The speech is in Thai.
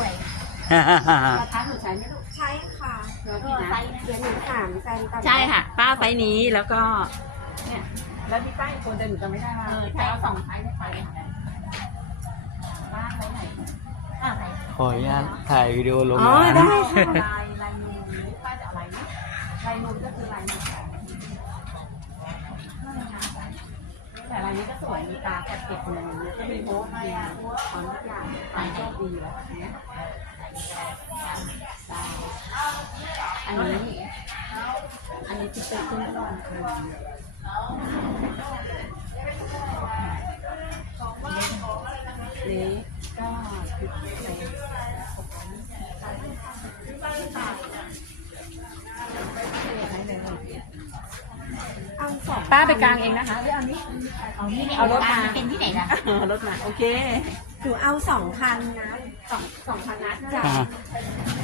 วยประทัดหนูใช้ไหมลูกใช่ค่ะแล้วก็นี้ใช่ค่ะป้าไฟนี้แล้วก็เนี่ยแล้วพี่ป้าอีกคนจะหนูจะไม่ได้มใช่เราสองใช้ไไหนม่ไปขออนุญาตถ่ายวิดีโอลงมาได้ลายลายมือป้าจะอะไรนะลายมือก็คือลายมือันนี้ก็สวยมีตาแคบเก็บเือนแล้วก็มีโพสต์พนี่ยตอนทุกอย่างตามโชคดีแล้วนะอันนี้อันนี้จะเป็นต้นรอเนี่ก็คือเป็นป้าไปกลางเองนะคะเอาเอานี้เอารถมาเป็นที่ไหนล่ะรถมา โอเคหนูเอาสองคันนะสองสองคันนะจ้ะ